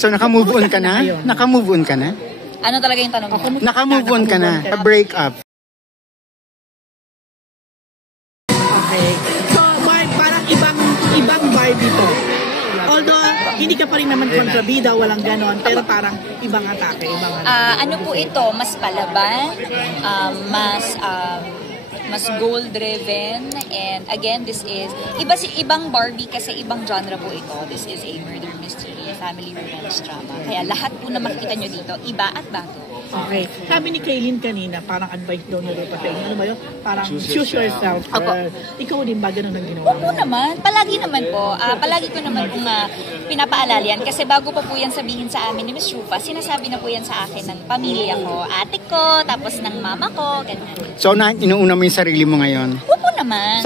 So naka-move on ka na? Naka-move on ka na? Ano talaga yung tanong mo? Naka-move on ka na? Break up. Okay. So, parang ibang Barbie to. Although, hindi ka pa rin naman kontrabida, walang ganon, pero parang ibang atake, ano po ito? Mas palaban, mas goal-driven, and again, this is ibang Barbie kasi ibang genre po ito. This is a murder mystery, family revenge drama. Kaya lahat po na makikita nyo dito, iba at bago. Okay. Sabi ni Kaylin kanina, parang advice daw ni Rupa sa inyo. Ano ba yun? Parang choose yourself. Ikaw din ba ganun ang ginawa? Opo naman. Palagi naman po. Palagi ko naman kung pinapaalala yan. Kasi bago pa po yan sabihin sa amin ni Miss Rupa, sinasabi na po yan sa akin ng pamilya ko. Ate ko, tapos ng mama ko, ganun. So, inuuna mo yung sarili mo ngayon? Opo naman.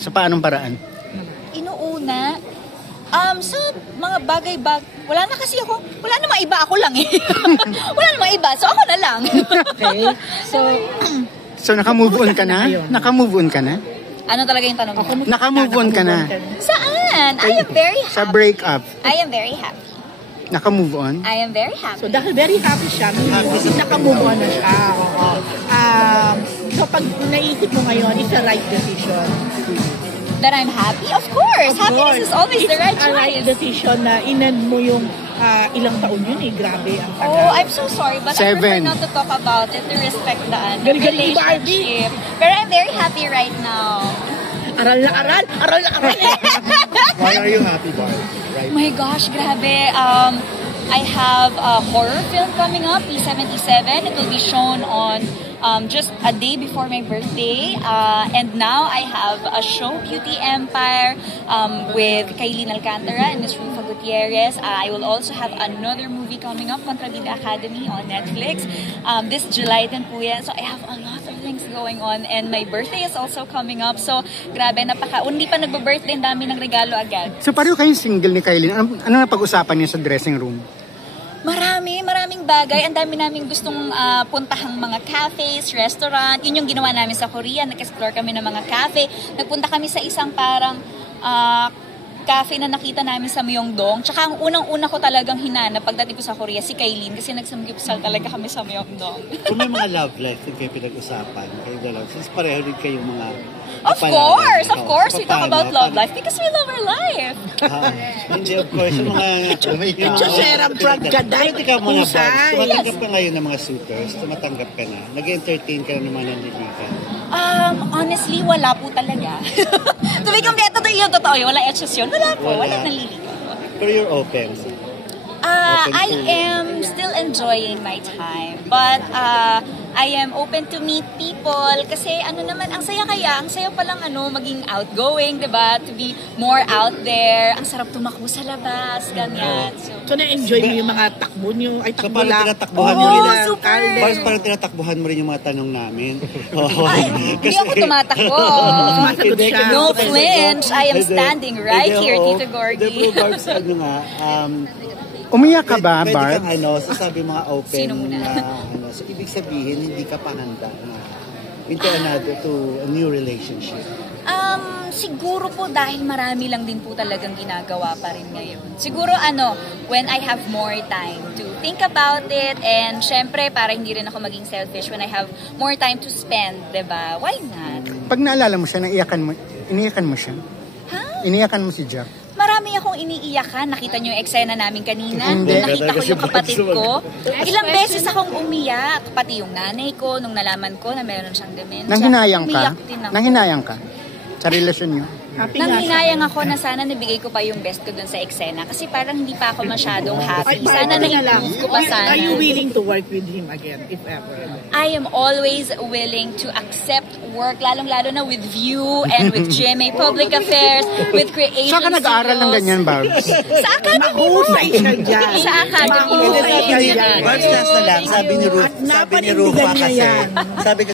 Sa paanong paraan? Inuuna? Sa mga bagay-bagay, wala na kasi ako, wala namang iba, ako lang eh. Wala namang iba, so ako na lang. Okay. So naka-move on ka na? Naka-move on ka na? Ano talaga yung tanong mo? Naka-move on ka na? Saan? I am very happy. Sa break-up? I am very happy. Naka-move on? I am very happy. So dahil very happy siya, naka-move on na siya. So pag naisip mo ngayon, it's a right decision. That I'm happy? Of course! Happiness is always the right choice. It's a right decision na inend mo yung ilang taon yun eh. Grabe ang tagal. Oh, I'm so sorry, but I prefer not to talk about it to respect the relationship. Pero I'm very happy right now. Aral na aral! Aral na aral! Why are you happy, Barb? Right. My gosh, grabe. I have a horror film coming up, P77. It will be shown on just a day before my birthday. And now I have a show, Beauty Empire, with Kaylin Alcantara and Miss Rufa Gutierrez. I will also have another movie coming up, Contrabida Academy on Netflix. This July din po yan. So I have a lot of things going on. And my birthday is also coming up. So grabe, hindi pa nagbo-birthday, ang dami ng regalo agad. So pareho kayong single ni Kaylin. Ano na pag-usapan niyo sa dressing room? Maraming bagay. Ang dami namin gustong puntahang mga cafes, restaurant. Yun yung ginawa namin sa Korea. Nag-explore kami ng mga cafe. Nagpunta kami sa isang parang cafe na nakita namin sa Myeongdong. Tsaka ang unang-una ko talagang hinanap pagdating ko sa Korea, si Kaylin. Kasi nagsamgyupsal talaga kami sa Myeongdong. Kung may mga love life din kayo pinag-usapan, kayo dalawa, since pareho din kayong mga Of course, we talk about love life because we love our life. Hindi, of course, yung mga... Serang drug ka dahil ikaw mga Barbs, tumatanggap ka ngayon ng mga suitors, tumatanggap ka na, nag-entertain ka na naman ng libigan. Honestly, wala po talaga. Tuloy kong beto yung totoo yun, wala exception. Wala po, wala naliligaw. Pero you're open. I am still enjoying my time, but I am open to meet people kasi ang saya palang maging outgoing, diba? To be more out there, ang sarap tumakbo sa labas, ganyan. So na-enjoy mo yung mga takbo niyo, ay takbo lang. Tinatakbuhan mo rin. Super! Parang tinatakbuhan mo rin yung mga tanong namin. Hindi ako tumatakbo. No flinch, I am standing right here, Tito Gorgie. Barbs, Umiyak ka ba, Barb? Sasabi mga open so ibig sabihin, hindi ka pa handa na into a new relationship. Siguro po dahil marami lang din po talagang ginagawa pa rin ngayon. Siguro when I have more time to think about it, and syempre para hindi rin ako maging selfish when I have more time to spend, diba? Why not? Pag naalala mo siya, iniyakan mo siya? Ha? Iniyakan mo si Jack? Marami akong iniiyakan. Nakita niyo yung eksena namin kanina. Nakita ko yung kapatid ko. Ilang beses akong umiyak. Pati yung nanay ko, nung nalaman ko na meron siyang dementia. Nanghinayang ka? Umiyak din ako. Nanghinayang ka? Sa relasyon niyo? Nanghinayang ako na sana nabigay ko pa yung best ko dun sa eksena. Kasi parang hindi pa ako masyadong happy. Sana na-improve ko pa sana. Are you willing to work with him again, if ever? I am always willing to accept work, lalong-lalo na with View and with GMA Public Affairs, with Creation Saan ka nag-aaral ng ganyan, Barbs? Sa academy mo. Mahusay siya dyan. Sa academy mo. Barbs, last na lang, sabi ni Rufa kasi, sabi